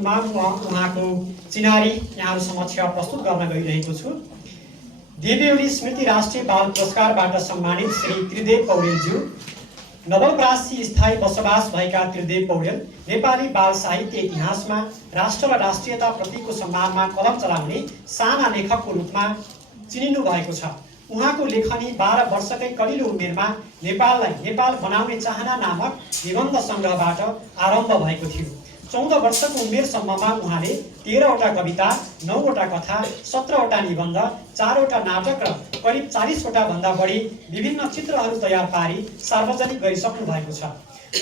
सुरुमा उहाँको चिनारी यहाँहरू समक्ष प्रस्तुत गर्न गइरहेको छु। देवी ओली स्मृति राष्ट्रिय बाल पुरस्कारबाट सम्मानित श्री त्रिदेव पौडेलज्यू, नवलपरासी स्थायी बसोबास भएका त्रिदेव पौडेल नेपाली बाल साहित्य इतिहासमा राष्ट्र र राष्ट्रियता प्रतिको सम्मानमा कलम चलाउने साना लेखकको रूपमा चिनिनु भएको छ। उहाँको लेखनी 12 वर्षकै कलिलो उमेरमा नेपाललाई नेपाल बनाउने चाहना नामक निबन्ध सङ्ग्रहबाट आरम्भ भएको थियो। 14 वर्षको उमेरसम्ममा उहाँले 13वटा कविता, 9वटा कथा, 17वटा निबन्ध, 4वटा नाटक र करिब 40वटा भन्दा बढी विभिन्न चित्रहरू तयार पारी सार्वजनिक गरिसक्नु भएको छ।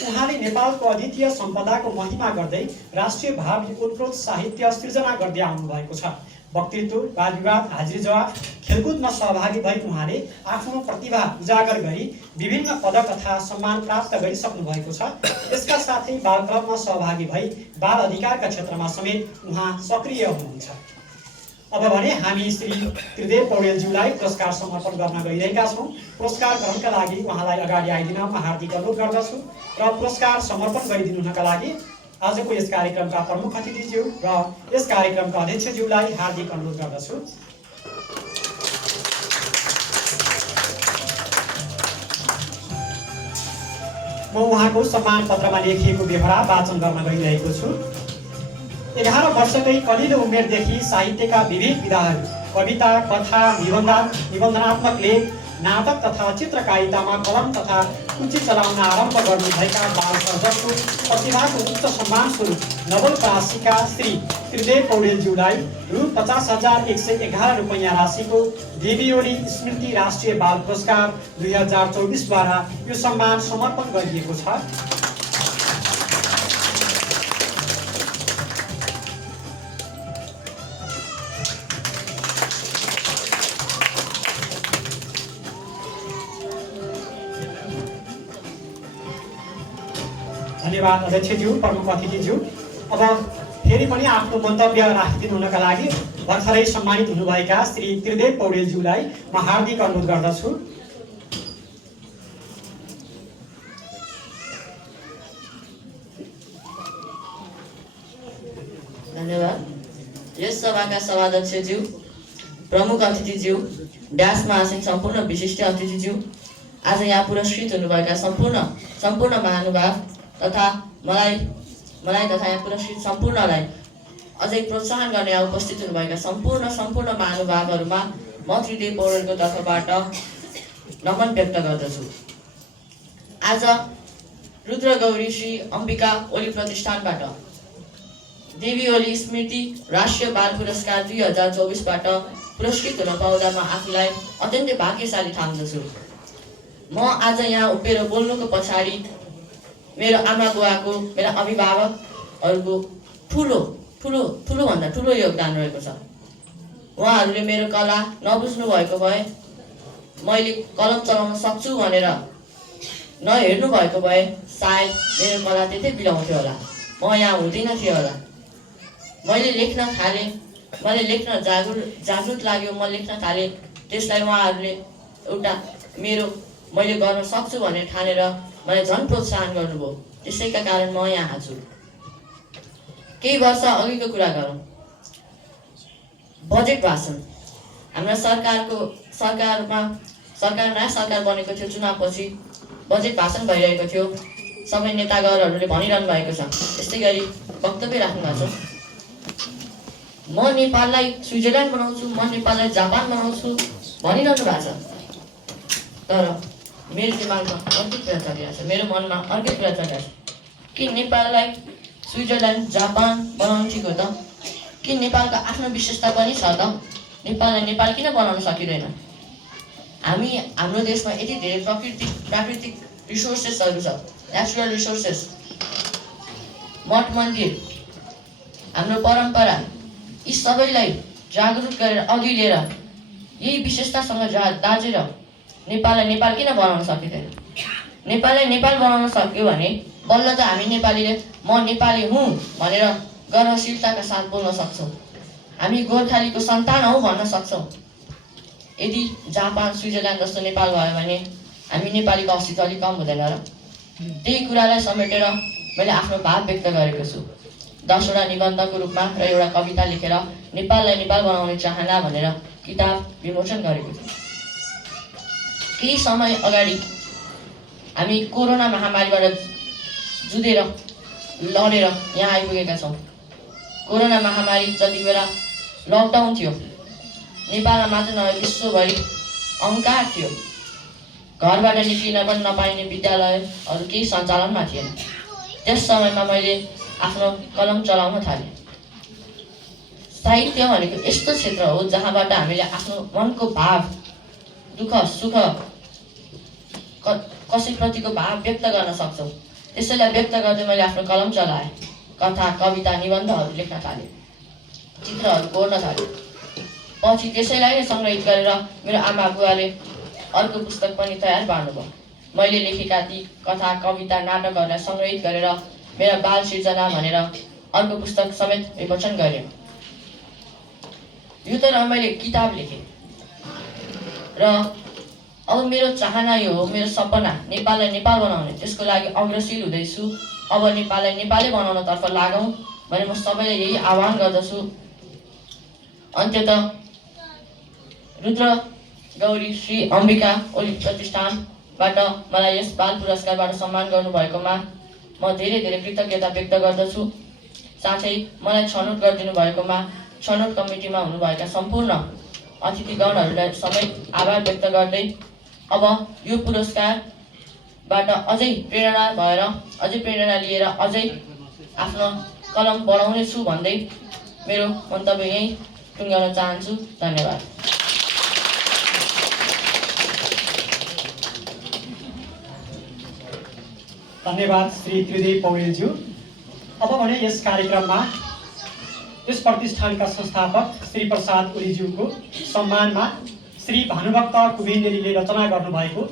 उहाँले नेपालको अद्वितीय सम्पदाको महिमा गर्दै राष्ट्रिय भाव उत्प्रोत साहित्य सृजना गर्दै आउनु भएको छ। वक्तृत्व, वाद विवाद, हाजिरी जवाफ, खेलकुदमा सहभागी भई उहाँले आफ्नो प्रतिभा उजागर गरी विभिन्न पदक तथा सम्मान प्राप्त गरिसक्नु भएको छ। यसका साथै बाल क्लबमा सहभागी भई बाल अधिकारका क्षेत्रमा समेत उहाँ सक्रिय हुनुहुन्छ। अब भने हामी श्री त्रिदेव पौडेलज्यूलाई पुरस्कार समर्पण गर्न गइरहेका छौँ। पुरस्कार ग्रहणका लागि उहाँलाई अगाडि आइदिन म हार्दिक अनुरोध गर्दछु र पुरस्कार समर्पण गरिदिनुका लागि आजको यस कार्यक्रमका प्रमुख अतिथिज्यू र यस कार्यक्रमका अध्यक्षज्यूलाई हार्दिक अनुरोध गर्दछु। म उहाँको सम्मान पत्रमा लेखिएको बेहोरा वाचन गर्न गइरहेको छु। 11 वर्षकै कलिलो उमेरदेखि साहित्यका विविध विधाहरू, कविता, कथा, निबन्धनात्मक लेख, नाटक तथा चित्रकारितामा कलम तथा कुची चलाउन आरम्भ गर्नुभएका बाल सर्जकको प्रतिभाको उच्च सम्मान स्वरूप नवलपरासीका श्री त्रिदेव पौडेलज्यूलाई रु 50,111 रुपैयाँ राशिको देवी ओली स्मृति राष्ट्रिय बाल पुरस्कार 2024 द्वारा यो सम्मान समर्पण गरिएको छ। धन्यवाद अध्यक्षज्यू, प्रमुख अतिथिज्यू। अब फेरि पनि आफ्नो मन्तव्य राखिदिनु हुनका लागि भर्खरै सम्मानित हुनुभएका श्री त्रिदेव पौडेलज्यूलाई म हार्दिक अनुरोध गर्दछु। धन्यवाद। यस सभाका सभाध्यक्षज्यू, प्रमुख अतिथिज्यू, ड्यास महासंघ सम्पूर्ण विशिष्ट अतिथिज्यू, आज यहाँ पुरस्कृत हुनुभएका सम्पूर्ण महानुभाव तथा मलाई तथा यहाँ पुरस्कृत सम्पूर्णलाई अझै प्रोत्साहन गर्ने यहाँ उपस्थित हुनुभएका सम्पूर्ण महानुभावहरूमा म त्रिदेव पौडेलको तर्फबाट नमन व्यक्त गर्दछु। आज रुद्रगौरी श्री अम्बिका ओली प्रतिष्ठानबाट देवी ओली स्मृति राष्ट्रिय बाल पुरस्कार 2024बाट पुरस्कृत हुन पाउँदा म आफूलाई अत्यन्तै भाग्यशाली ठान्दछु। म आज यहाँ उभिएर बोल्नुको पछाडि मेरो आमा बुवाको, मेरा अभिभावकहरूको ठुलो भन्दा ठुलो योगदान रहेको छ। उहाँहरूले मेरो कला नबुझ्नु भएको भए, मैले कलम चलाउन सक्छु भनेर नहेर्नु भएको भए सायद मेरो कला त्यतै बिलाउँथ्यो होला, म यहाँ हुँदिन थियो होला। मैले लेख्न जागरुक लाग्यो, म लेख्न थालेँ। त्यसलाई उहाँहरूले एउटा मैले गर्न सक्छु भनेर ठानेर मलाई झन् प्रोत्साहन गर्नुभयो। त्यसैका कारण म यहाँ छु। केही वर्ष अघिको कुरा गरौँ। बजेट भाषण। हाम्रा नयाँ सरकार बनेको थियो। चुनावपछि बजेट भाषण भइरहेको थियो। सबै नेतागरहरूले भनिरहनु भएको छ, यस्तै गरी वक्तव्य राख्नु भएको छ, म नेपाललाई स्विजरल्यान्ड बनाउँछु, म नेपाललाई जापान बनाउँछु भनिरहनु भएको छ। तर मेरो दिमागमा अर्कै कुरा चलिरहेको छ, मेरो मनमा अर्कै कुरा चलिरहेको छ कि नेपाललाई स्विजरल्यान्ड, जापान बनाउनु ठिक हो त? कि नेपालको आफ्नो विशेषता पनि छ त? नेपाललाई नेपाल किन बनाउन सकिँदैन? हाम्रो देशमा यति धेरै प्राकृतिक रिसोर्सेसहरू छ, नेचुरल रिसोर्सेस, मठ मन्दिर, हाम्रो परम्परा, यी सबैलाई जागरुक गरेर अघि लिएर यही विशेषतासँग दाजेर नेपाललाई नेपाल किन बनाउन सकिँदैन? नेपाललाई नेपाल बनाउन सक्यो भने बल्ल त हामी नेपालीले म नेपाली हुँ भनेर गर्वशीलताका साथ बोल्न सक्छौँ। हामी गोर्खालीको सन्तान हौ भन्न सक्छौँ। यदि जापान, स्विजरल्यान्ड जस्तो नेपाल भयो भने हामी नेपालीको अस्तित्व अलिक कम हुँदैन र? त्यही कुरालाई समेटेर मैले आफ्नो भाव व्यक्त गरेको छु। 10वटा निबन्धको रूपमा र एउटा कविता लेखेर नेपाललाई नेपाल बनाउने चाहना भनेर किताब विमोचन गरेको थियो। केही समय अगाडि हामी कोरोना महामारीबाट जुधेर लडेर यहाँ आइपुगेका छौँ। कोरोना महामारी जति बेला लकडाउन थियो, नेपालमा मात्र नभए विश्वभरि अहङ्कार थियो। घरबाट निस्किन पनि नपाइने विद्यालयहरू केही सञ्चालनमा थिएन। त्यस समयमा मैले आफ्नो कलम चलाउन थालेँ। साहित्य भनेको यस्तो क्षेत्र हो जहाँबाट हामीले आफ्नो मनको भाव, दुःख सुख, कसैप्रतिको भाव व्यक्त गर्न सक्छौँ। त्यसैलाई व्यक्त गर्दै मैले आफ्नो कलम चलाएँ। कथा, कविता, निबन्धहरू लेख्न थालेँ, चित्रहरू कोर्न थालेँ। पछि त्यसैलाई नै सङ्ग्रहित गरेर मेरो आमा बुवाले अर्को पुस्तक पनि तयार पार्नुभयो। मैले लेखेका ती कथा, कविता, नाटकहरूलाई सङ्ग्रहित गरेर मेरा बाल सिर्जना भनेर अर्को पुस्तक समेत विमोचन गरेँ। यो त मैले किताब लेखेँ र अब मेरो चाहना यो हो, मेरो सपना नेपाललाई नेपाल बनाउने, त्यसको लागि अग्रसर हुँदैछु। अब नेपाललाई नेपालै बनाउनतर्फ लागौँ भने म सबैलाई यही आह्वान गर्दछु। अन्त्यतः रुद्र गौरी श्री अम्बिका ओली प्रतिष्ठानबाट मलाई यस बाल पुरस्कारबाट सम्मान गर्नुभएकोमा म धेरै धेरै कृतज्ञता व्यक्त गर्दछु। साथै मलाई छनौट गरिदिनु भएकोमा छनौट कमिटीमा हुनुभएका सम्पूर्ण अतिथिगणहरूलाई समेत आभार व्यक्त गर्दै अब यो पुरस्कारबाट अझै प्रेरणा लिएर अझै आफ्नो कलम बढाउनेछु भन्दै मेरो मन्तव्य यहीँ टुङ्ग्याउन चाहन्छु। धन्यवाद। धन्यवाद श्री त्रिदेव पौडेलज्यू। अब भने यस कार्यक्रममा यस प्रतिष्ठानका संस्थापक श्री प्रसाद ओलीज्यूको सम्मानमा श्री भानुभक्त कुबेन्देलीले रचना गर्नुभएको